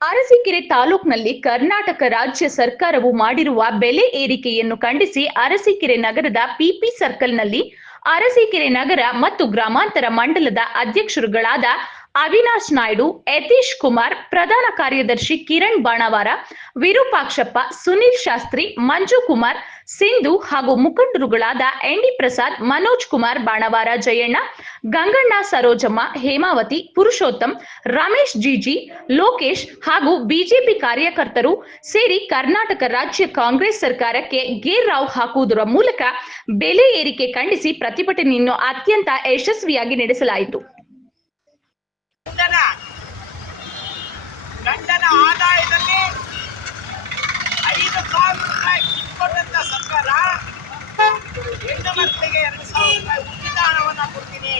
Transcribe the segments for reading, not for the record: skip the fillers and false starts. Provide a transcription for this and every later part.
ಅರಸೀಕೆರೆ ತಾಲೂಕಿನಲ್ಲಿ ಕರ್ನಾಟಕ ರಾಜ್ಯ ಸರ್ಕಾರವು ಮಾಡಿರುವ ಬೆಲೆ ಏರಿಕೆಯನ್ನು ಖಂಡಿಸಿ ಅರಸೀಕೆರೆ ನಗರದ ಪಿಪಿ ಸರ್ಕಲ್ನಲ್ಲಿ ಅರಸೀಕೆರೆ ನಗರ ಮತ್ತು ಗ್ರಾಮಾಂತರ ಮಂಡಲದ ಅಧ್ಯಕ್ಷರುಗಳಾದ ಅವಿನಾಶ್ ನಾಯ್ಡು, ಯತೀಶ್ ಕುಮಾರ್, ಪ್ರಧಾನ ಕಾರ್ಯದರ್ಶಿ ಕಿರಣ್ ಬಾಣವಾರ, ವಿರೂಪಾಕ್ಷಪ್ಪ, ಸುನೀಲ್ ಶಾಸ್ತ್ರಿ, ಮಂಜು ಕುಮಾರ್, ಸಿಂಧು ಹಾಗೂ ಮುಖಂಡರುಗಳಾದ ಎನ್ಡಿ ಪ್ರಸಾದ್, ಮನೋಜ್ ಕುಮಾರ್ ಬಾಣವಾರ, ಜಯಣ್ಣ, ಗಂಗಣ್ಣ, ಸರೋಜಮ್ಮ, ಹೇಮಾವತಿ, ಪುರುಷೋತ್ತಮ್, ರಮೇಶ್, ಜಿಜಿ, ಲೋಕೇಶ್ ಹಾಗೂ ಬಿಜೆಪಿ ಕಾರ್ಯಕರ್ತರು ಸೇರಿ ಕರ್ನಾಟಕ ರಾಜ್ಯ ಕಾಂಗ್ರೆಸ್ ಸರ್ಕಾರಕ್ಕೆ ಗೇರ್ರಾವ್ ಹಾಕುವುದರ ಮೂಲಕ ಬೆಲೆ ಏರಿಕೆ ಖಂಡಿಸಿ ಪ್ರತಿಭಟನೆಯನ್ನು ಅತ್ಯಂತ ಯಶಸ್ವಿಯಾಗಿ ನಡೆಸಲಾಯಿತು. ಗಂಡನ ಆದಾಯದಲ್ಲಿ 5,000 ರೂಪಾಯಿ ಕಿತ್ಕೊಂಡಂತ ಸರ್ಕಾರ ಹೆಣ್ಣು ಮಕ್ಕಳಿಗೆ 2,000 ರೂಪಾಯಿ ಉಚಿತ ಹಣವನ್ನ ಕೊಡ್ತೀನಿ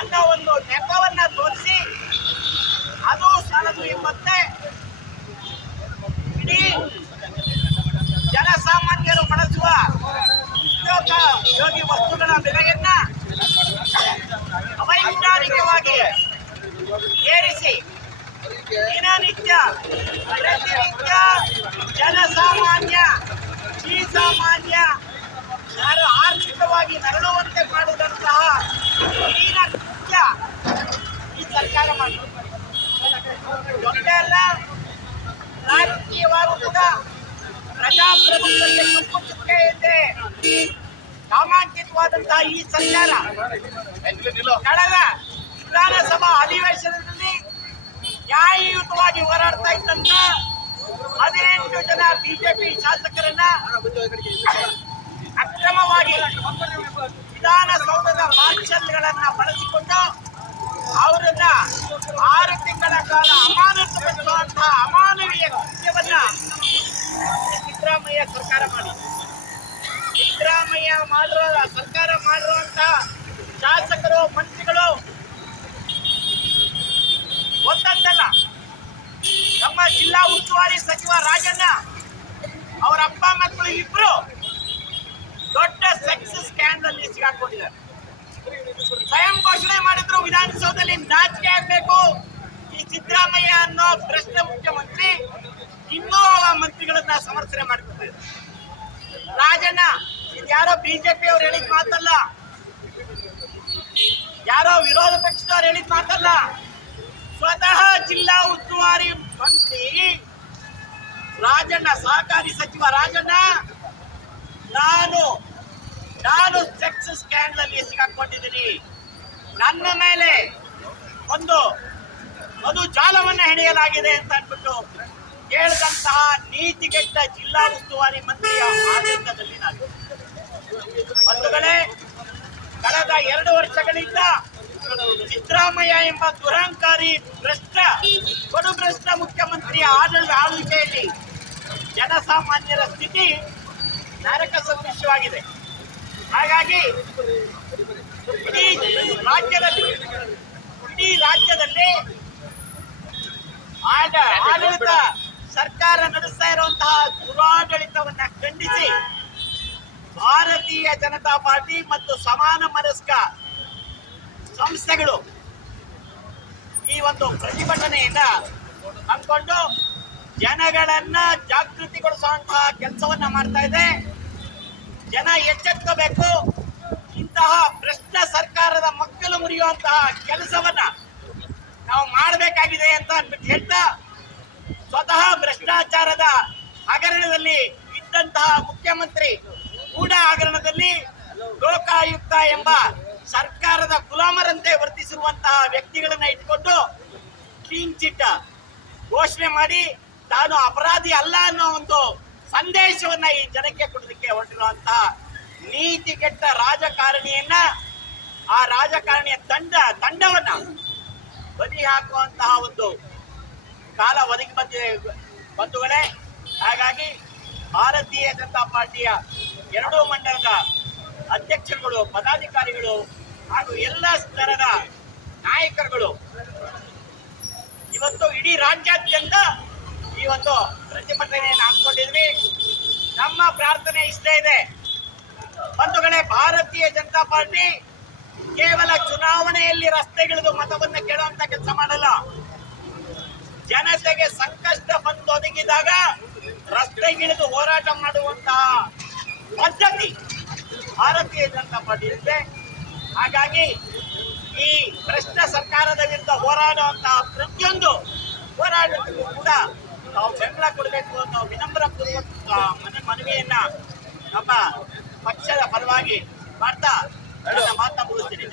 ಅನ್ನೋ ಒಂದು ನೆಪವನ್ನ ತೋರಿಸಿ ಅದು ಸಾಲದು ಎಂಬಂತೆ ಇಡೀ ಜನಸಾಮಾನ್ಯರು ಬಳಸುವ ಉಪಯೋಗಿ ವಸ್ತುಗಳ ಬೆಲೆಯನ್ನ ಅವೈಜ್ಞಾನಿಕವಾಗಿ ಏರಿಸಿ ದಿನನಿತ್ಯ ಪ್ರತಿನಿತ್ಯ ಜನಸಾಮಾನ್ಯ ಶ್ರೀಸಾಮಾನ್ಯ ಯಾರು ಆರ್ಥಿಕವಾಗಿ ನರಳುವಂತೆ ಮಾಡಿದಂತಹ ಹೀನ ಕೃತ್ಯ ಈ ಸರ್ಕಾರ ಮಾಡಿದೆ. ಒಂದೇ ಅಲ್ಲ, ರಾಜಕೀಯವಾಗೂ ಕೂಡ ಪ್ರಜಾಪ್ರಭುತ್ವಕ್ಕೆ ಕಪ್ಪು ಚುಕ್ಕೆ ಇದೆ ನಾಮಾಂಕಿತವಾದಂತಹ ಈ ಸರ್ಕಾರ ಕಳೆದ ವಿಧಾನಸಭಾ ಅಧಿವೇಶನದಲ್ಲಿ ನ್ಯಾಯಯುತವಾಗಿ ಹೋರಾಡ್ತಾ ಇದ್ದಂತ 18 ಜನ ಬಿಜೆಪಿ ಶಾಸಕರನ್ನ ಅಕ್ರಮವಾಗಿ ವಿಧಾನಸೌಧದ ಮಾರ್ಷಲ್ಗಳನ್ನ ಬಳಸಿಕೊಂಡು ಅವರನ್ನ 6 ತಿಂಗಳ ಕಾಲ ಅಮಾನತುಗೊಳಿಸುವಂತಹ ಅಮಾನವೀಯ ಕೃತ್ಯವನ್ನ ಸಿದ್ದರಾಮಯ್ಯ ಸರ್ಕಾರ ಮಾಡಿದೆ. ಸಿದ್ದರಾಮಯ್ಯ ಸರ್ಕಾರ ಮಾಡಿರುವಂತಹ ಶಾಸಕರು, ಮಂತ್ರಿಗಳು ಒಂದೊಂದಲ್ಲ. ನಮ್ಮ ಜಿಲ್ಲಾ ಉಸ್ತುವಾರಿ ಸಚಿವ ರಾಜಣ್ಣ ಅವರ ಅಪ್ಪ ಮಕ್ಕಳು ಇಬ್ರು ದೊಡ್ಡ ಸೆಕ್ಸ್ ಸ್ಕ್ಯಾಂಡಲ್ ಸಿಗಾಕೊಂಡಿದ್ದಾರೆ. ಸ್ವಯಂ ಘೋಷಣೆ ಮಾಡಿದ್ರು ವಿಧಾನಸೌಧದಲ್ಲಿ ನಾಚಿಕೆ ಆಗ್ಬೇಕು ಈ ಸಿದ್ದರಾಮಯ್ಯ ಅನ್ನೋ ಭ್ರಷ್ಟ ಮುಖ್ಯಮಂತ್ರಿ ಇನ್ನೂ ಮಂತ್ರಿಗಳನ್ನ ಸಮರ್ಥನೆ ಮಾಡ್ಕೊತಾರೆ. ರಾಜಣ್ಣ ಇದ್ಯಾರೋ ಬಿಜೆಪಿ ಅವ್ರು ಹೇಳಿದ ಮಾತಲ್ಲ, ಯಾರೋ ವಿರೋಧ ಪಕ್ಷದವ್ರು ಹೇಳಿದ ಮಾತಲ್ಲ. ಸ್ವತಃ ಜಿಲ್ಲಾ ಉಸ್ತುವಾರಿ ಮಂತ್ರಿ ರಾಜಣ್ಣ, ಸಹಕಾರಿ ಸಚಿವ ರಾಜಣ್ಣ, ನಾನು ಸೆಕ್ಸ್ ಸ್ಕ್ಯಾಂಡಲ್ ಅಲ್ಲಿ ಸಿಗಾಕೊಂಡಿದ್ದೀನಿ, ನನ್ನ ಮೇಲೆ ಒಂದು ಜಾಲವನ್ನ ಹೆಣೆಯಲಾಗಿದೆ ಅಂತ ಅನ್ಬಿಟ್ಟು ಹೇಳಿದಂತಹ ನೀತಿಗೆಟ್ಟ ಜಿಲ್ಲಾ ಉಸ್ತುವಾರಿ ಮಂತ್ರಿಯ ಆಡಳಿತದಲ್ಲಿ ನಾನು ಬಂಧುಗಳೇ, ಕಳೆದ 2 ವರ್ಷಗಳಿಂದ ಸಿದ್ದರಾಮಯ್ಯ ಎಂಬ ದುರಹಂಕಾರಿ ಕಡುಭ್ರಷ್ಟ ಮುಖ್ಯಮಂತ್ರಿಯ ಆಳ್ವಿಕೆಯಲ್ಲಿ ಜನಸಾಮಾನ್ಯರ ಸ್ಥಿತಿ ನರಕ ಸದೃಶವಾಗಿದೆ. ಹಾಗಾಗಿ ಇಡೀ ರಾಜ್ಯದಲ್ಲಿ ಆಡಳಿತ ಸರ್ಕಾರ ನಡೆಸ್ತಾ ಇರುವಂತಹ ದುರಾಡಳಿತವನ್ನ ಖಂಡಿಸಿ ಭಾರತೀಯ ಜನತಾ ಪಾರ್ಟಿ ಮತ್ತು ಸಮಾನ ಮನಸ್ಕ ಸಂಸ್ಥೆಗಳು ಈ ಒಂದು ಪ್ರತಿಭಟನೆಯನ್ನ ಹಮ್ಮಿಕೊಂಡು ಜನಗಳನ್ನ ಜಾಗೃತಿಗೊಳಿಸುವಂತಹ ಕೆಲಸವನ್ನ ಮಾಡ್ತಾ ಇದೆ. ಜನ ಎಚ್ಚೆತ್ತಬೇಕು. ಇಂತಹ ಭ್ರಷ್ಟ ಸರ್ಕಾರದ ಮಕ್ಕಳು ಮುರಿಯುವಂತಹ ಕೆಲಸವನ್ನ ನಾವು ಮಾಡಬೇಕಾಗಿದೆ ಅಂತ ಅಂದ್ಬಿಟ್ಟು ಹೇಳ್ತಾ, ಸ್ವತಃ ಭ್ರಷ್ಟಾಚಾರದ ಹಗರಣದಲ್ಲಿ ಇದ್ದಂತಹ ಮುಖ್ಯಮಂತ್ರಿ ಕೂಡ ಹಗರಣದಲ್ಲಿ ಲೋಕಾಯುಕ್ತ ಎಂಬ ಸರ್ಕಾರದ ಗುಲಾಮರಂತೆ ವರ್ತಿಸಿರುವಂತಹ ವ್ಯಕ್ತಿಗಳನ್ನ ಇಟ್ಕೊಂಡು ಕ್ಲೀನ್ ಚಿಟ್ ಘೋಷಣೆ ಮಾಡಿ ತಾನು ಅಪರಾಧಿ ಅಲ್ಲ ಅನ್ನೋ ಒಂದು ಸಂದೇಶವನ್ನ ಈ ಜನಕ್ಕೆ ಕೊಡೋದಕ್ಕೆ ಹೊರಟಿರುವಂತಹ ನೀತಿಗೆಟ್ಟ ರಾಜಕಾರಣಿಯನ್ನ, ಆ ರಾಜಕಾರಣಿಯ ತಂಡವನ್ನ ಬದಿ ಹಾಕುವಂತಹ ಒಂದು ಕಾಲ ಒದಗಿ ಬಂದಿದೆ ಬಂಧುಗಳೇ. ಹಾಗಾಗಿ ಭಾರತೀಯ ಜನತಾ ಪಾರ್ಟಿಯ 2 ಮಂಡಲದ ಅಧ್ಯಕ್ಷರುಗಳು, ಪದಾಧಿಕಾರಿಗಳು ಹಾಗೂ ಎಲ್ಲ ಸ್ತರದ ನಾಯಕರುಗಳು ಇವತ್ತು ಇಡೀ ರಾಜ್ಯಾದ್ಯಂತ ಈ ಒಂದು ಪ್ರತಿಭಟನೆಯನ್ನು ಹಾಕಿಕೊಂಡಿದ್ವಿ. ನಮ್ಮ ಪ್ರಾರ್ಥನೆ ಇಷ್ಟೇ ಇದೆ ಬಂಧುಗಳೇ, ಭಾರತೀಯ ಜನತಾ ಪಾರ್ಟಿ ಕೇವಲ ಚುನಾವಣೆಯಲ್ಲಿ ರಸ್ತೆಗಿಳಿದು ಮತವನ್ನ ಕೇಳುವಂತ ಕೆಲಸ ಮಾಡಲ್ಲ. ಜನತೆ ಜನತೆಗೆ ಸಂಕಷ್ಟ ಬಂದೊದಗಿದಾಗ ರಸ್ತೆಗಿಳಿದು ಹೋರಾಟ ಮಾಡುವಂತಹ ಪದ್ಧತಿ ಭಾರತೀಯ ಜನತಾ ಪಾರ್ಟಿ ಇದೆ. ಹಾಗಾಗಿ ಈ ಭ್ರಷ್ಟ ಸರ್ಕಾರದ ವಿರುದ್ಧ ಹೋರಾಡುವಂತಹ ಪ್ರತಿಯೊಂದು ಹೋರಾಟಕ್ಕೂ ಕೂಡ ನಾವು ಬೆಂಬಲ ಕೊಡಬೇಕು ಅನ್ನೋ ವಿನಮ್ರ ಪೂರ್ವಕ ಮನವಿಯನ್ನ ನಮ್ಮ ಪಕ್ಷದ ಪರವಾಗಿ ಮಾಡ್ತಾ ನನ್ನ ಮಾತನ್ನ ಮುಗಿಸ್ತೀನಿ.